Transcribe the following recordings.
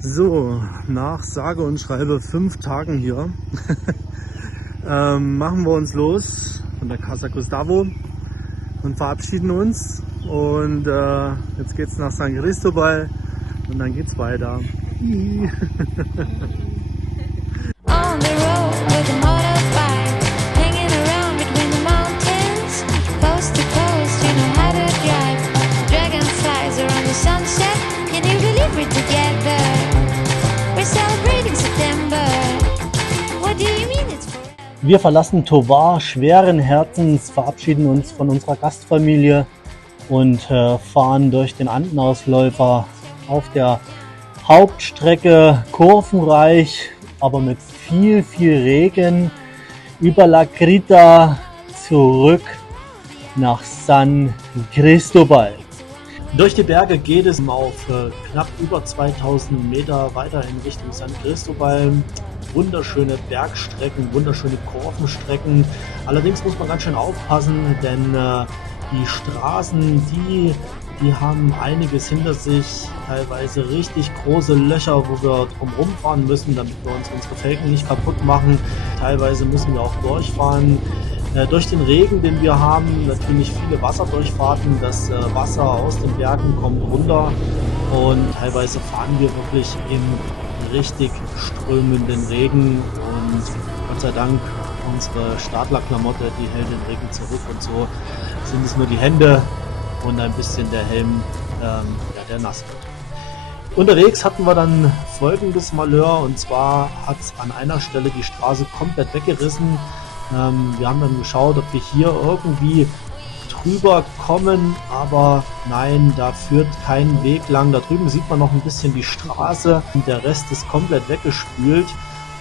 So, nach sage und schreibe 5 Tagen hier machen wir uns los von der Casa Gustavo und verabschieden uns. Und jetzt geht's nach San Cristobal und dann geht's weiter. On the road with a motorbike, hanging around between the mountains, coast to coast, you know how to drive. Dragonflies around the sunset, can you believe we're together? We're celebrating September. What do you mean it's forever? Wir verlassen Tovar schweren Herzens, verabschieden uns von unserer Gastfamilie und fahren durch den Andenausläufer auf der Hauptstrecke kurvenreich, aber mit viel Regen über La Grita zurück nach San Cristobal. Durch die Berge geht es auf knapp über 2000 Meter weiter in Richtung San Cristobal. Wunderschöne Bergstrecken, wunderschöne Kurvenstrecken. Allerdings muss man ganz schön aufpassen, denn die Straßen, die haben einiges hinter sich, teilweise richtig große Löcher, wo wir drumherum fahren müssen, damit wir uns unsere Felgen nicht kaputt machen. Teilweise müssen wir auch durchfahren. Durch den Regen, den wir haben, natürlich viele Wasserdurchfahrten. Das Wasser aus den Bergen kommt runter und teilweise fahren wir wirklich im richtig strömenden Regen. Und Gott sei Dank, unsere Stadlerklamotte, die hält den Regen zurück, und so sind es nur die Hände und ein bisschen der Helm, der nass wird. Unterwegs hatten wir dann folgendes Malheur, und zwar hat es an einer Stelle die Straße komplett weggerissen. Wir haben dann geschaut, ob wir hier irgendwie drüber kommen, aber nein, da führt kein Weg lang. Da drüben sieht man noch ein bisschen die Straße und der Rest ist komplett weggespült.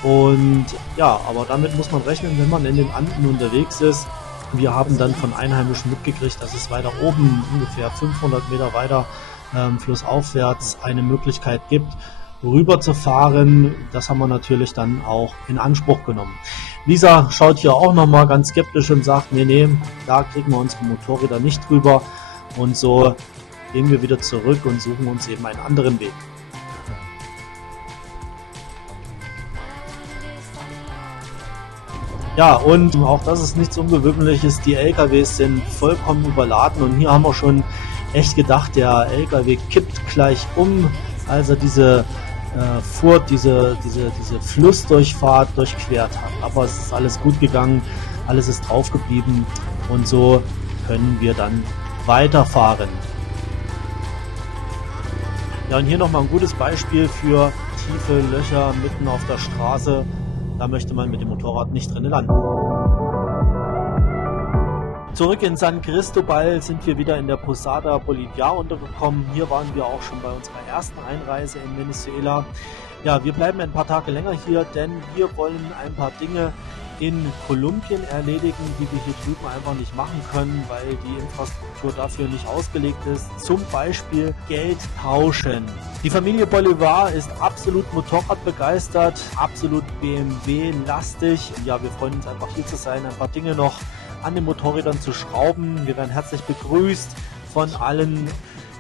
Und ja, aber damit muss man rechnen, wenn man in den Anden unterwegs ist. Wir haben dann von Einheimischen mitgekriegt, dass es weiter oben, ungefähr 500 Meter weiter flussaufwärts, eine Möglichkeit gibt, rüber zu fahren. Das haben wir natürlich dann auch in Anspruch genommen. Lisa schaut hier auch nochmal ganz skeptisch und sagt, nee, da kriegen wir unsere Motorräder nicht drüber. Und so gehen wir wieder zurück und suchen uns eben einen anderen Weg. Ja, und auch das ist nichts Ungewöhnliches, die LKWs sind vollkommen überladen, und hier haben wir schon echt gedacht, der LKW kippt gleich um, als er diese Furt, diese Flussdurchfahrt durchquert hat. Aber es ist alles gut gegangen, alles ist drauf geblieben, und so können wir dann weiterfahren. Ja, und hier nochmal ein gutes Beispiel für tiefe Löcher mitten auf der Straße. Da möchte man mit dem Motorrad nicht drinnen landen. Zurück in San Cristobal sind wir wieder in der Posada Bolivar untergekommen. Hier waren wir auch schon bei unserer ersten Einreise in Venezuela. Ja, wir bleiben ein paar Tage länger hier, denn wir wollen ein paar Dinge in Kolumbien erledigen, die wir hier drüben einfach nicht machen können, weil die Infrastruktur dafür nicht ausgelegt ist. Zum Beispiel Geld tauschen. Die Familie Bolivar ist absolut Motorradbegeistert, absolut BMW-lastig. Ja, wir freuen uns einfach hier zu sein, ein paar Dinge noch an den Motorrädern zu schrauben. Wir werden herzlich begrüßt von allen.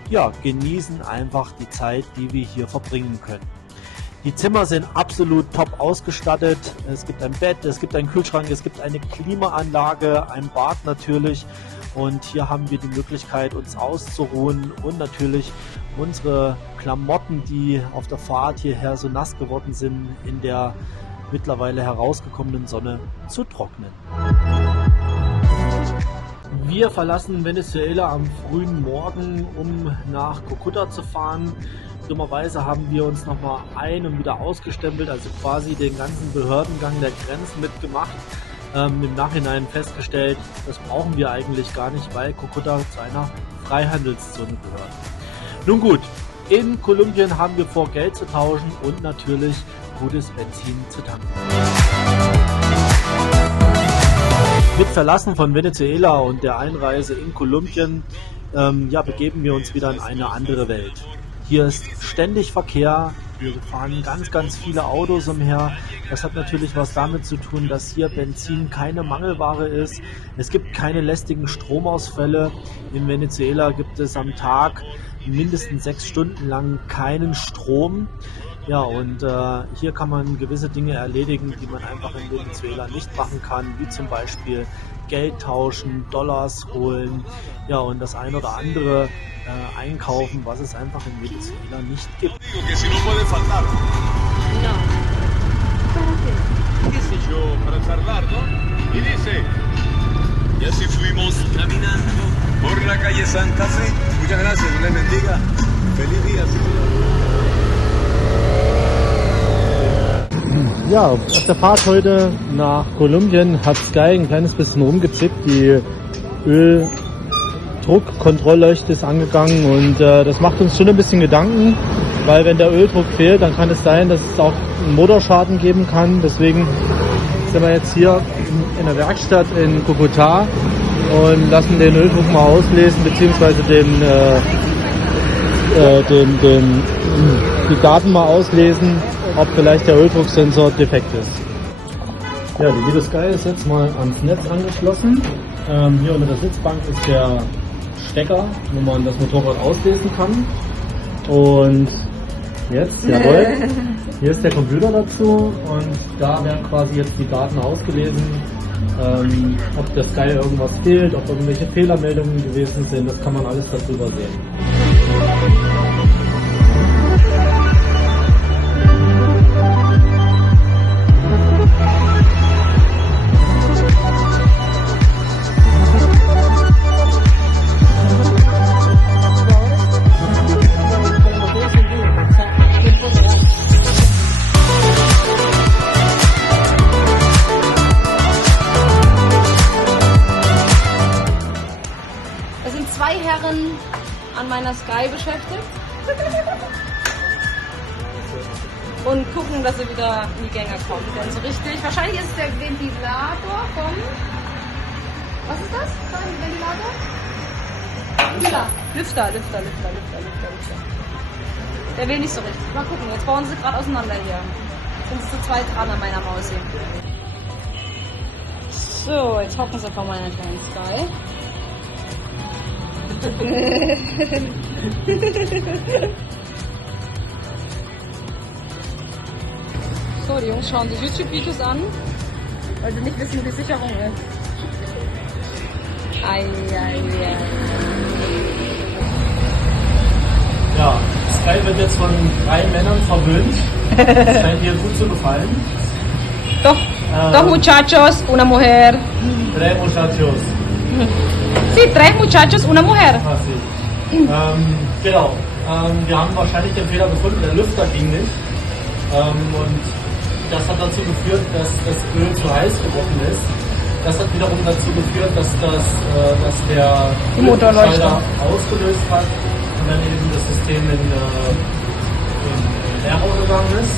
Ja, genießen einfach die Zeit, die wir hier verbringen können. Die Zimmer sind absolut top ausgestattet. Es gibt ein Bett, es gibt einen Kühlschrank, es gibt eine Klimaanlage, ein Bad natürlich. Und hier haben wir die Möglichkeit, uns auszuruhen und natürlich unsere Klamotten, die auf der Fahrt hierher so nass geworden sind, in der mittlerweile herausgekommenen Sonne zu trocknen. Wir verlassen Venezuela am frühen Morgen, um nach Cúcuta zu fahren. Dummerweise haben wir uns nochmal ein- und wieder ausgestempelt, also quasi den ganzen Behördengang der Grenzen mitgemacht. Im Nachhinein festgestellt, das brauchen wir eigentlich gar nicht, weil Cúcuta zu einer Freihandelszone gehört. Nun gut, in Kolumbien haben wir vor, Geld zu tauschen und natürlich gutes Benzin zu tanken. Mit Verlassen von Venezuela und der Einreise in Kolumbien begeben wir uns wieder in eine andere Welt. Hier ist ständig Verkehr. Hier fahren ganz viele Autos umher. Das hat natürlich was damit zu tun, dass hier Benzin keine Mangelware ist. Es gibt keine lästigen Stromausfälle. In Venezuela gibt es am Tag mindestens 6 Stunden lang keinen Strom. Ja, und hier kann man gewisse Dinge erledigen, die man einfach in Venezuela nicht machen kann, wie zum Beispiel Geld tauschen, Dollars holen, ja, und das ein oder andere einkaufen, was es einfach in Venezuela nicht gibt. Que si no puede faltar. No. ¿Qué sé yo? Para charlar, ¿no? Y dice, y así fuimos caminando por la calle Santa Fe. Muchas gracias, Dios les bendiga. Feliz día, señor. Ja, auf der Fahrt heute nach Kolumbien hat Sky ein kleines bisschen rumgezickt. Die Öldruckkontrollleuchte ist angegangen und das macht uns schon ein bisschen Gedanken, weil wenn der Öldruck fehlt, dann kann es sein, dass es auch einen Motorschaden geben kann. Deswegen sind wir jetzt hier in der Werkstatt in Cúcuta und lassen den Öldruck mal auslesen, beziehungsweise die Daten mal auslesen, ob vielleicht der Öldrucksensor defekt ist. Ja, die Liebe Sky ist jetzt mal ans Netz angeschlossen. Hier unter der Sitzbank ist der Stecker, wo man das Motorrad auslesen kann. Und jetzt, jawohl, hier ist der Computer dazu und da werden quasi jetzt die Daten ausgelesen. Ob der Sky irgendwas fehlt, ob irgendwelche Fehlermeldungen gewesen sind, das kann man alles darüber sehen. Es sind 2 Herren an meiner Sky beschäftigt und gucken, dass sie wieder in die Gänge kommen. Denn so richtig, wahrscheinlich ist es der Ventilator vom, was ist das? Ein Ventilator? Lüfter. Der will nicht so richtig. Mal gucken, jetzt bauen sie gerade auseinander hier. Sind sie zu zweit dran an meiner Maus hier. So, jetzt hocken sie vor meiner kleinen Sky. So, die Jungs schauen sich YouTube-Videos an, weil sie nicht wissen, wie die Sicherung ist. Ja, Sky wird jetzt von 3 Männern verwöhnt. Das scheint ihr gut zu gefallen. Dos muchachos, una mujer. 3 Muchachos. Sí, 3 muchachos, una mujer. Ah, sí. Genau. Wir haben wahrscheinlich den Fehler gefunden, der Lüfter ging nicht. Und das hat dazu geführt, dass das Öl zu heiß geworden ist. Das hat wiederum dazu geführt, dass der Motorleuchter ausgelöst hat und dann eben das System in Error gegangen ist.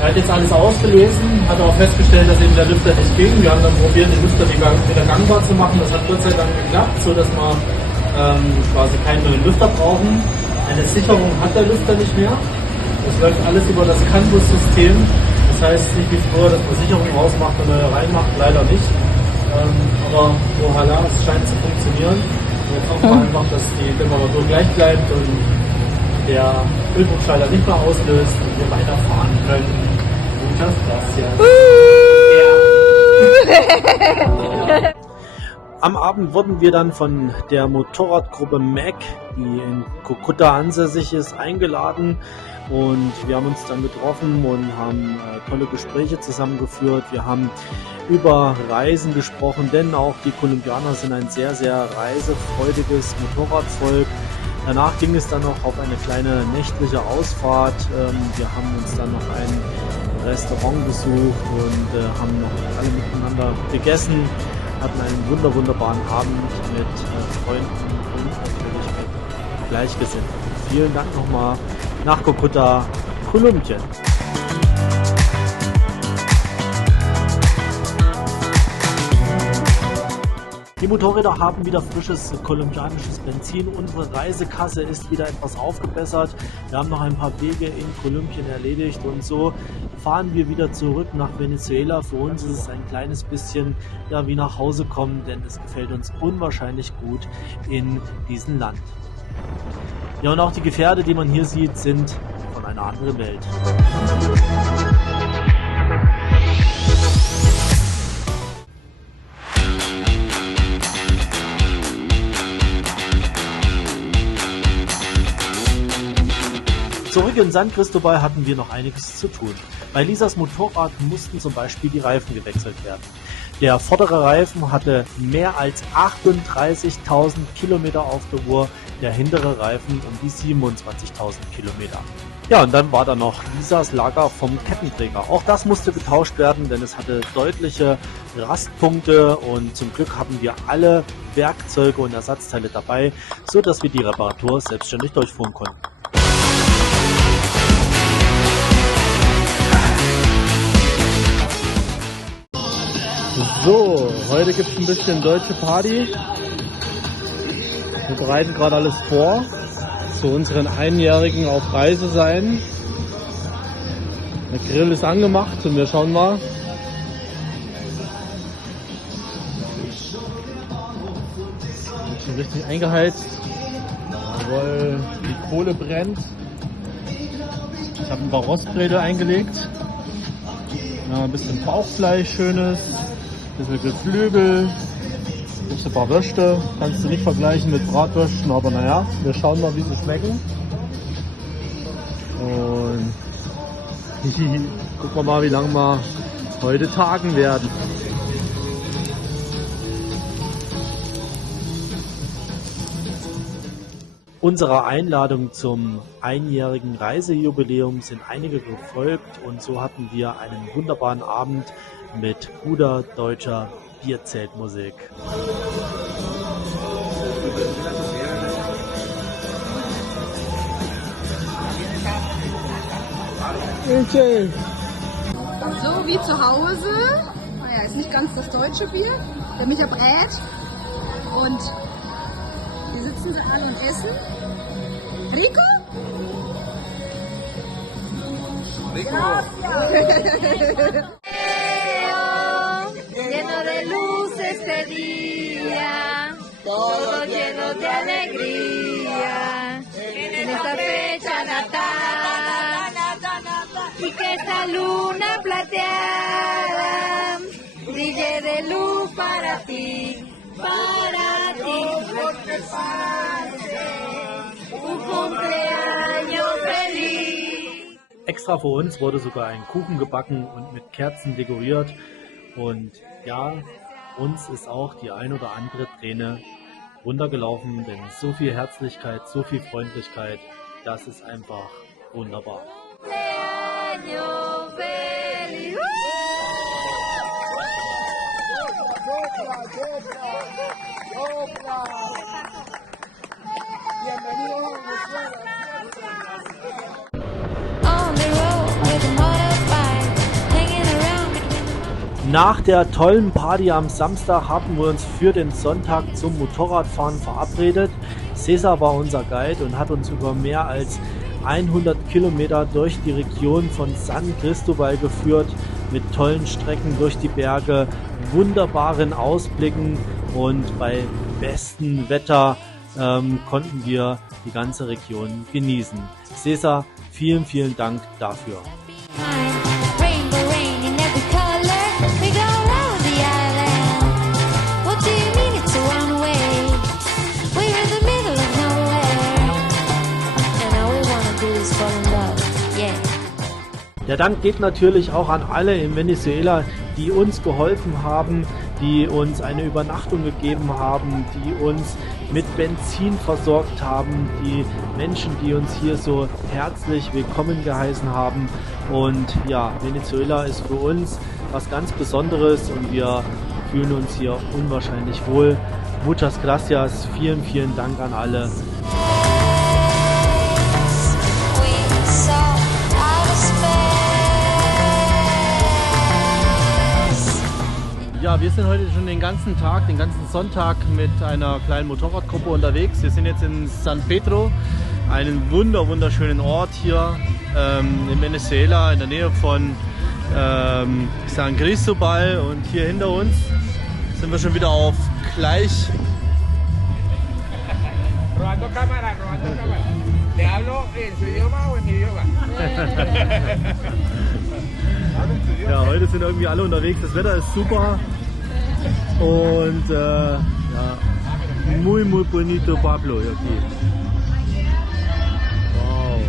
Er hat jetzt alles ausgelesen, hat auch festgestellt, dass eben der Lüfter nicht ging. Wir haben dann probiert, den Lüfter wieder gangbar zu machen. Das hat Gott sei Dank geklappt, so dass wir quasi keinen neuen Lüfter brauchen. Eine Sicherung hat der Lüfter nicht mehr. Das läuft alles über das Canbus-System. Das heißt nicht wie früher, dass man Sicherung rausmacht und neue reinmacht, leider nicht. Aber voila, es scheint zu funktionieren. Jetzt hoffen wir einfach, dass die Temperatur gleich bleibt und der Öldruckschalter nicht mehr auslöst und wir weiterfahren können. Muchas gracias. Am Abend wurden wir dann von der Motorradgruppe MAC, die in Cúcuta ansässig ist, eingeladen und wir haben uns dann getroffen und haben tolle Gespräche zusammengeführt. Wir haben über Reisen gesprochen, denn auch die Kolumbianer sind ein sehr, sehr reisefreudiges Motorradvolk. Danach ging es dann noch auf eine kleine nächtliche Ausfahrt. Wir haben uns dann noch ein Restaurant besucht und haben noch alle miteinander gegessen, hatten einen wunderbaren Abend mit Freunden und natürlich mit Gleichgesinnten. Vielen Dank nochmal nach Cúcuta, Kolumbien. Die Motorräder haben wieder frisches kolumbianisches Benzin. Unsere Reisekasse ist wieder etwas aufgebessert. Wir haben noch ein paar Wege in Kolumbien erledigt und so fahren wir wieder zurück nach Venezuela. Für uns ist es ein kleines bisschen ja, wie nach Hause kommen, denn es gefällt uns unwahrscheinlich gut in diesem Land. Ja, und auch die Gefährte, die man hier sieht, sind von einer anderen Welt. Zurück in San Cristobal hatten wir noch einiges zu tun. Bei Lisas Motorrad mussten zum Beispiel die Reifen gewechselt werden. Der vordere Reifen hatte mehr als 38.000 Kilometer auf der Uhr, der hintere Reifen um die 27.000 Kilometer. Ja, und dann war da noch Lisas Lager vom Kettenträger. Auch das musste getauscht werden, denn es hatte deutliche Rastpunkte und zum Glück hatten wir alle Werkzeuge und Ersatzteile dabei, so dass wir die Reparatur selbstständig durchführen konnten. So, heute gibt es ein bisschen deutsche Party. Wir bereiten gerade alles vor zu unseren Einjährigen auf Reise sein. Der Grill ist angemacht und wir schauen mal. Wird schon richtig eingeheizt. Jawohl, die Kohle brennt. Ich habe ein paar Rostbräte eingelegt. Ja, ein bisschen Bauchfleisch, schönes. Ein bisschen Geflügel. Gibt ein paar Würste. Kannst du nicht vergleichen mit Bratwürsten, aber naja, wir schauen mal, wie sie schmecken. Und gucken wir mal, wie lange wir heute tagen werden. Unserer Einladung zum einjährigen Reisejubiläum sind einige gefolgt und so hatten wir einen wunderbaren Abend mit guter deutscher Bierzeltmusik. Okay. So wie zu Hause. Naja, ist nicht ganz das deutsche Bier. Der Micha brät. Und hier sitzen sie alle und essen. Rico? Lleno de luz este día, todo lleno de alegría, en esta fecha natal, y que esta luna plateada brille de luz para ti, porque pase un cumpleaños feliz. Extra für uns wurde sogar ein Kuchen gebacken und mit Kerzen dekoriert. Und ja, uns ist auch die ein oder andere Träne runtergelaufen, denn so viel Herzlichkeit, so viel Freundlichkeit, das ist einfach wunderbar. Cumpleaños feliz. On the road with a motorbike, hanging around between the mountains. Nach der tollen Party am Samstag haben wir uns für den Sonntag zum Motorradfahren verabredet. Cesar war unser Guide und hat uns über mehr als 100 Kilometer durch die Region von San Cristobal geführt, mit tollen Strecken durch die Berge, wunderbaren Ausblicken und bei bestem Wetter konnten wir die ganze Region genießen. Cesar, vielen, vielen Dank dafür. Rainbow rain in every color. We go around the island. What do you mean it's a one way? We're in the middle of nowhere, and all we wanna do is fall in love. Yeah. Der Dank geht natürlich auch an alle in Venezuela, die uns geholfen haben, die uns eine Übernachtung gegeben haben, die uns mit Benzin versorgt haben, die Menschen, die uns hier so herzlich willkommen geheißen haben. Und ja, Venezuela ist für uns was ganz Besonderes und wir fühlen uns hier unwahrscheinlich wohl. Muchas gracias, vielen, vielen Dank an alle. We saw outer space. Ja, wir sind heute schon den ganzen Tag, den ganzen Sonntag mit einer kleinen Motorradgruppe unterwegs. Wir sind jetzt in San Pedro, einen wunderschönen Ort hier in Venezuela, in der Nähe von San Cristobal. Und hier hinter uns sind wir schon wieder auf gleich. Robando cámara, robando cámara. ¿Le hablo en su idioma o en mi idioma? Ja, heute sind irgendwie alle unterwegs, das Wetter ist super und ja, muy bonito Pablo aquí. Wow.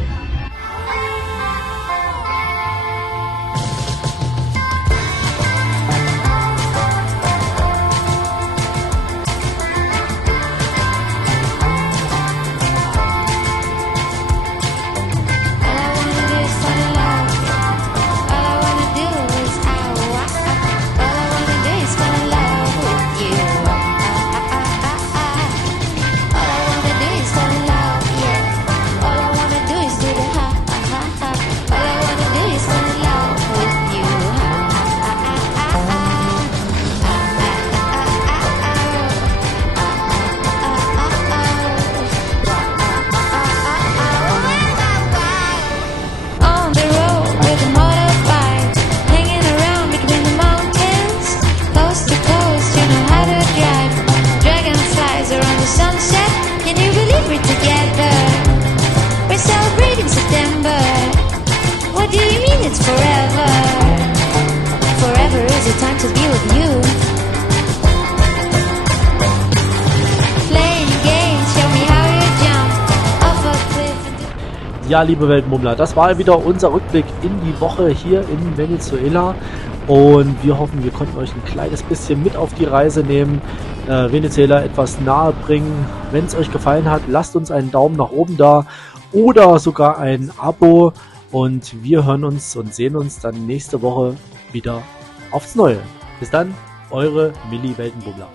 It's forever. Forever is a time to be with you. Playing games, show me how you jump off a cliff. Ja, liebe Weltenbummler, das war wieder unser Rückblick in die Woche hier in Venezuela. Und wir hoffen, wir konnten euch ein kleines bisschen mit auf die Reise nehmen, Venezuela etwas nahe bringen. Wenn es euch gefallen hat, lasst uns einen Daumen nach oben da oder sogar ein Abo. Und wir hören uns und sehen uns dann nächste Woche wieder aufs Neue. Bis dann, eure Milli Weltenbummler.